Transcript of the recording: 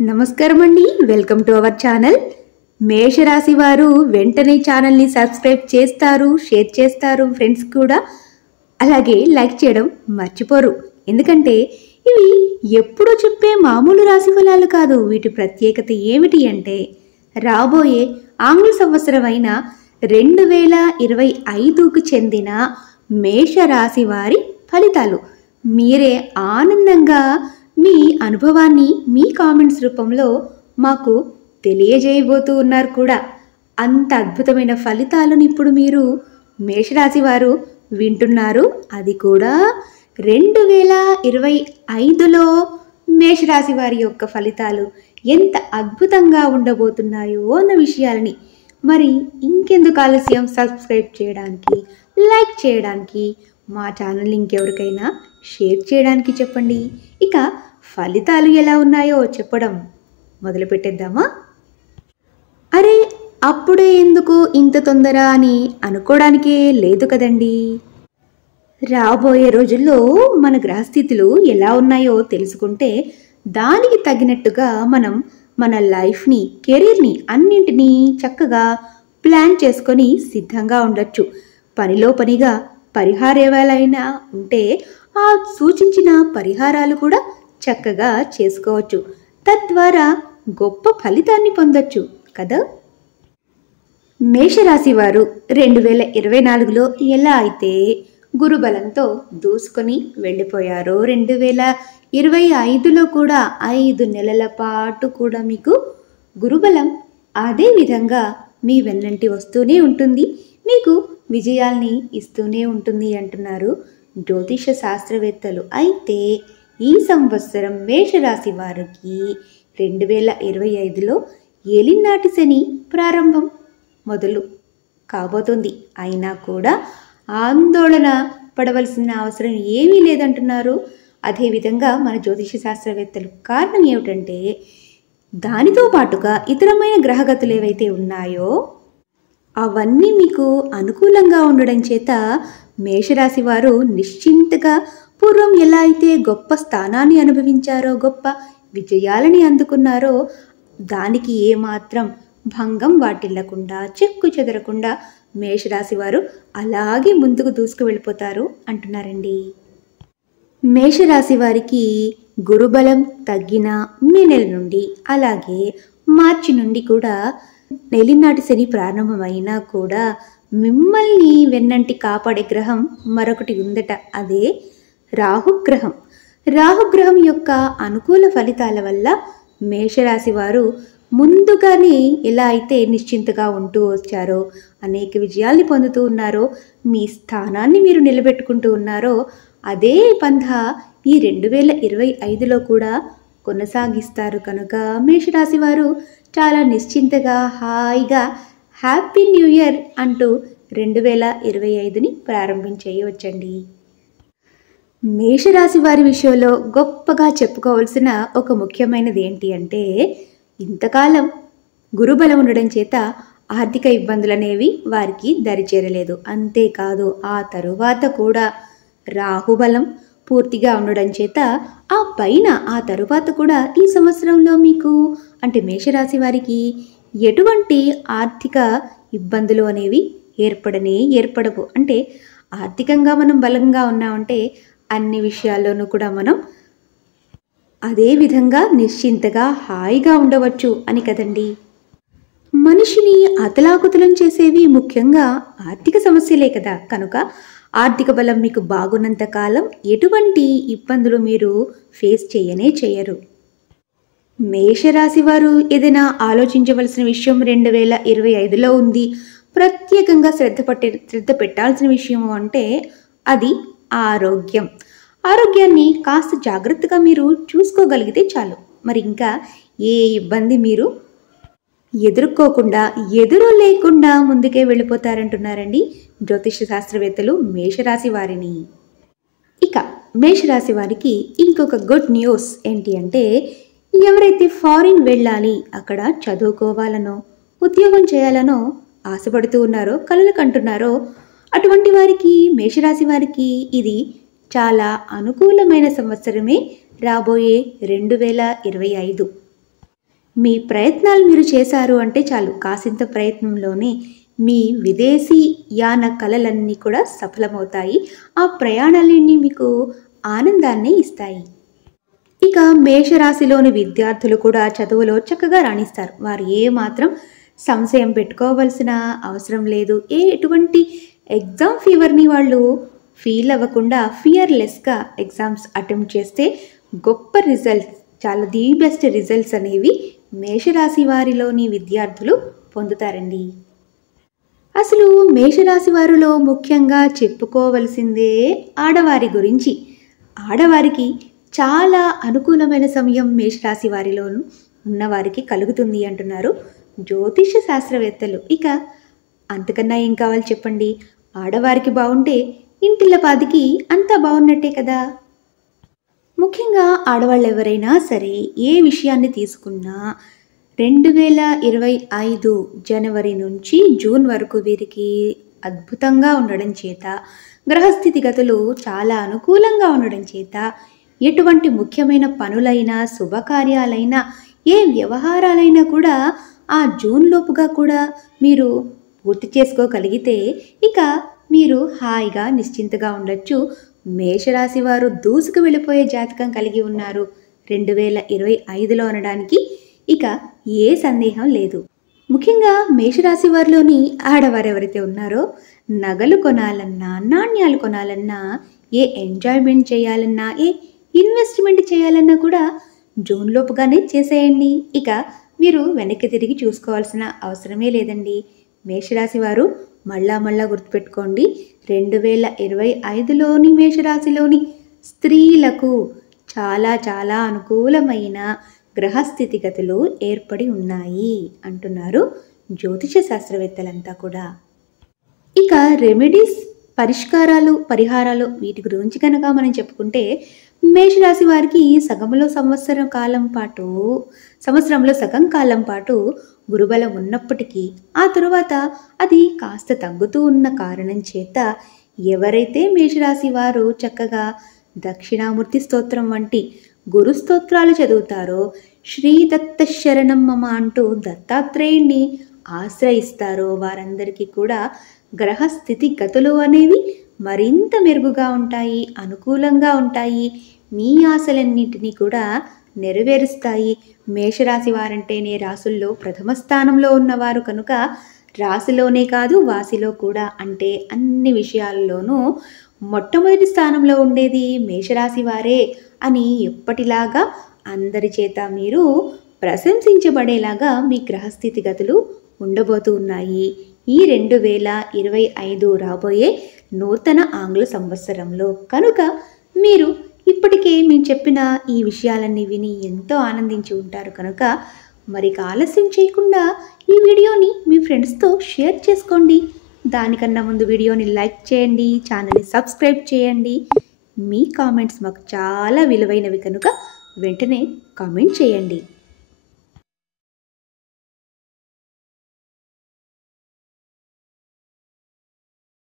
నమస్కారం అండి. Welcome to our channel. మేషరాశి వారు వెంటనే ఛానల్ని సబ్స్క్రైబ్ చేస్తారు, షేర్ చేస్తారు, ఫ్రెండ్స్ కూడా అలాగే లైక్ చేయడం మర్చిపోరు. ఎందుకంటే ఇవి ఎప్పుడూ చెప్పే మామూలు రాశి ఫలాలు కాదు. వీటి ప్రత్యేకత ఏమిటి అంటే రాబోయే ఆంగ్ల సంవత్సరమైన 2025కు చెందిన మేషరాశి వారి ఫలితాలు. మీరే ఆనందంగా మీ అనుభవాన్ని మీ కామెంట్స్ రూపంలో మాకు తెలియజేయబోతూ ఉన్నారు కూడా. అంత అద్భుతమైన ఫలితాలను ఇప్పుడు మీరు మేషరాశి వారు వింటున్నారు. అది కూడా 2025లో మేషరాశి వారి యొక్క ఫలితాలు ఎంత అద్భుతంగా ఉండబోతున్నాయో అన్న విషయాలని మరి ఇంకెందుకు ఆలస్యం, సబ్స్క్రైబ్ చేయడానికి, లైక్ చేయడానికి, మా ఛానల్ ఇంకెవరికైనా షేర్ చేయడానికి చెప్పండి. ఇక ఫలితాలు ఎలా ఉన్నాయో చెప్పడం మొదలు పెట్టేద్దామా? అరే, అప్పుడే ఎందుకు ఇంత తొందర అని అనుకోవడానికే లేదు కదండి. రాబోయే రోజుల్లో మన గ్రహస్థితులు ఎలా ఉన్నాయో తెలుసుకుంటే దానికి తగినట్టుగా మనం మన లైఫ్ని, కెరీర్ని అన్నింటినీ చక్కగా ప్లాన్ చేసుకొని సిద్ధంగా ఉండొచ్చు. పనిలో పనిగా పరిహారాలైనా ఉంటే ఆ సూచించిన పరిహారాలు కూడా చక్కగా చేసుకోవచ్చు. తద్వారా గొప్ప ఫలితాన్ని పొందొచ్చు కదా. మేషరాశి వారు 2024లో ఎలా అయితే గురుబలంతో దూసుకొని వెళ్ళిపోయారో 2025లో కూడా 5 నెలల పాటు కూడా మీకు గురుబలం అదే విధంగా మీ వెన్నంటి వస్తూనే ఉంటుంది, మీకు విజయాల్ని ఇస్తూనే ఉంటుంది అంటున్నారు జ్యోతిష శాస్త్రవేత్తలు. అయితే ఈ సంవత్సరం మేషరాశి వారికి 2025లో ఏలినాటి శని ప్రారంభం మొదలు కాబోతుంది. అయినా కూడా ఆందోళన పడవలసిన అవసరం ఏమీ లేదంటున్నారు. అదేవిధంగా మన జ్యోతిష శాస్త్రవేత్తలు. కారణం ఏమిటంటే దానితో పాటుగా ఇతరమైన గ్రహగతులు ఏవైతే ఉన్నాయో అవన్నీ మీకు అనుకూలంగా ఉండడం చేత మేషరాశి వారు నిశ్చింతగా పూర్వం ఎలా అయితే గొప్ప స్థానాన్ని అనుభవించారో, గొప్ప విజయాలని అందుకున్నారో దానికి ఏమాత్రం భంగం వాటిల్లకుండా, చెక్కు చెదరకుండా మేషరాశి వారు అలాగే ముందుకు దూసుకు వెళ్ళిపోతారు అంటున్నారండి. మేషరాశి వారికి గురుబలం తగ్గిన మే నెల నుండి, అలాగే మార్చి నుండి కూడా నెలినాటి శని ప్రారంభమైనా కూడా మిమ్మల్ని వెన్నంటి కాపాడే గ్రహం మరొకటి ఉందట. అదే రాహుగ్రహం. రాహుగ్రహం యొక్క అనుకూల ఫలితాల వల్ల మేషరాశి వారు ముందుగానే ఎలా అయితే నిశ్చింతగా ఉంటూ వచ్చారో, అనేక విజయాల్ని పొందుతూ ఉన్నారో, మీ స్థానాన్ని మీరు నిలబెట్టుకుంటూ ఉన్నారో అదే పంథా ఈ 2025లో కూడా కొనసాగిస్తారు. కనుక మేషరాశి వారు చాలా నిశ్చింతగా, హాయిగా హ్యాపీ న్యూ ఇయర్ అంటూ 2025ని ప్రారంభించేయవచ్చండి. మేషరాశి వారి విషయంలో గొప్పగా చెప్పుకోవాల్సిన ఒక ముఖ్యమైనది ఏంటి అంటే ఇంతకాలం గురుబలం ఉండడం చేత ఆర్థిక ఇబ్బందులు అనేవి వారికి దరిచేరలేదు. అంతేకాదు ఆ తరువాత కూడా రాహుబలం పూర్తిగా ఉండడం చేత ఆ తరువాత కూడా ఈ సంవత్సరంలో మీకు అంటే మేషరాశి వారికి ఎటువంటి ఆర్థిక ఇబ్బందులు అనేవి ఏర్పడవు. అంటే ఆర్థికంగా మనం బలంగా ఉన్నామంటే అన్ని విషయాల్లోనూ కూడా మనం అదే విధంగా నిశ్చింతగా హాయిగా ఉండవచ్చు అని కదండి. మనిషిని అతలాకుతలం చేసేవి ముఖ్యంగా ఆర్థిక సమస్యలే కదా. కనుక ఆర్థిక బలం మీకు బాగున్నంత కాలం ఎటువంటి ఇబ్బందులు మీరు ఫేస్ చేయరు. మేషరాశి వారు ఏదైనా ఆలోచించవలసిన విషయం 2025లో ఉంది, ప్రత్యేకంగా శ్రద్ధ పెట్టాల్సిన విషయం అంటే అది ఆరోగ్యం. ఆరోగ్యాన్ని కాస్త జాగ్రత్తగా మీరు చూసుకోగలిగితే చాలు. మరి ఇంకా ఏ ఇబ్బంది మీరు ఎదురు లేకుండా ముందుకే వెళ్ళిపోతారంటున్నారండి జ్యోతిష శాస్త్రవేత్తలు మేషరాశి వారిని. ఇక మేషరాశి వారికి ఇంకొక గుడ్ న్యూస్ ఏంటి అంటే ఎవరైతే ఫారిన్ వెళ్ళాలి, అక్కడ చదువుకోవాలనో, ఉద్యోగం చేయాలనో ఆశపడుతూ ఉన్నారో, కలలు కంటున్నారో అటువంటి వారికి, మేషరాశి వారికి ఇది చాలా అనుకూలమైన సంవత్సరమే రాబోయే 2025. మీ ప్రయత్నాలు మీరు చేశారు అంటే చాలు, కాసింత ప్రయత్నంలోనే మీ విదేశీ యాన కలలన్నీ కూడా సఫలమవుతాయి. ఆ ప్రయాణాలన్నీ మీకు ఆనందాన్ని ఇస్తాయి. ఇక మేషరాశిలోని విద్యార్థులు కూడా చదువులో చక్కగా రాణిస్తారు. వారు ఏమాత్రం సంశయం పెట్టుకోవాల్సిన అవసరం లేదు. ఎటువంటి ఎగ్జామ్ ఫీవర్‌ని వాళ్ళు ఫీల్ అవ్వకుండా ఫియర్‌లెస్‌గా ఎగ్జామ్స్ అటెంప్ట్ చేస్తే గొప్ప రిజల్ట్స్, చాలా ది బెస్ట్ రిజల్ట్స్ అనేవి మేషరాశి వారిలోని విద్యార్థులు పొందుతారండి. అసలు మేషరాశి వారిలో ముఖ్యంగా చెప్పుకోవలసిందే ఆడవారి గురించి. ఆడవారికి చాలా అనుకూలమైన సమయం మేషరాశి వారిలోను ఉన్నవారికి కలుగుతుంది అంటున్నారు జ్యోతిష శాస్త్రవేత్తలు. ఇక అంతకన్నా ఏం కావాలి చెప్పండి? ఆడవారికి బాగుంటే ఇంటిల్లపాదికి అంతా బాగున్నట్టే కదా. ముఖ్యంగా ఆడవాళ్ళు ఎవరైనా సరే ఏ విషయాన్ని తీసుకున్నా 2025 జనవరి నుంచి జూన్ వరకు వీరికి అద్భుతంగా ఉండడం చేత, గ్రహస్థితిగతులు చాలా అనుకూలంగా ఉండడం చేత ఎటువంటి ముఖ్యమైన పనులైనా, శుభకార్యాలైనా, ఏ వ్యవహారాలైనా కూడా ఆ జూన్ లోపుగా కూడా మీరు పూర్తి చేసుకోగలిగితే ఇక మీరు హాయిగా నిశ్చింతగా ఉండొచ్చు. మేషరాశి వారు దూసుకు వెళ్ళిపోయే జాతకం కలిగి ఉన్నారు 2025లో అనడానికి ఇక ఏ సందేహం లేదు. ముఖ్యంగా మేషరాశి వారిలోని ఆడవారు ఎవరైతే ఉన్నారో నగలు కొనాలన్నా, నాణ్యాలు కొనాలన్నా, ఏ ఎంజాయ్మెంట్ చేయాలన్నా, ఏ ఇన్వెస్ట్మెంట్ చేయాలన్నా కూడా జూన్ లోపుగానే చేసేయండి. ఇక మీరు వెనక్కి తిరిగి చూసుకోవాల్సిన అవసరమే లేదండి. మేషరాశి వారు మళ్ళా గుర్తుపెట్టుకోండి, 2025లోని మేషరాశిలోని స్త్రీలకు చాలా చాలా అనుకూలమైన గ్రహస్థితిగతులు ఏర్పడి ఉన్నాయి అంటున్నారు జ్యోతిష శాస్త్రవేత్తలంతా కూడా. ఇక రెమెడీస్, పరిష్కారాలు, పరిహారాలు వీటి గురించి కనుక మనం చెప్పుకుంటే మేషరాశి వారికి సంవత్సరంలో సగం కాలం పాటు గురుబలం ఉన్నప్పటికీ ఆ తరువాత అది కాస్త తగ్గుతూ ఉన్న కారణం చేత ఎవరైతే మేషరాశి వారు చక్కగా దక్షిణామూర్తి స్తోత్రం వంటి గురు స్తోత్రాలు చదువుతారో, శ్రీ దత్త శరణం మమ అంటూ దత్తాత్రేయుణ్ణి ఆశ్రయిస్తారో వారందరికీ కూడా గ్రహస్థితి గతులు అనేవి మరింత మెరుగుగా ఉంటాయి, అనుకూలంగా ఉంటాయి. మీ ఆశలన్నింటినీ కూడా నెరవేరుస్తాయి. మేషరాశి వారంటేనే రాసుల్లో ప్రథమ స్థానంలో ఉన్నవారు కనుక రాశిలోనే కాదు వాసిలో కూడా, అంటే అన్ని విషయాల్లోనూ మొట్టమొదటి స్థానంలో ఉండేది మేషరాశి వారే అని ఎప్పటిలాగా అందరి చేత మీరు ప్రశంసించబడేలాగా మీ గ్రహస్థితి గతులు ఉండబోతూ ఉన్నాయి ఈ 2025 రాబోయే నూతన ఆంగ్ల సంవత్సరంలో. కనుక మీరు ఇప్పటికే మేము చెప్పిన ఈ విషయాలన్నీ విని ఎంతో ఆనందించి ఉంటారు కనుక మరి ఆలస్యం చేయకుండా ఈ వీడియోని మీ ఫ్రెండ్స్తో షేర్ చేసుకోండి. దానికన్నా ముందు వీడియోని లైక్ చేయండి, ఛానల్ని సబ్స్క్రైబ్ చేయండి. మీ కామెంట్స్ మాకు చాలా విలువైనవి కనుక వెంటనే కామెంట్ చేయండి.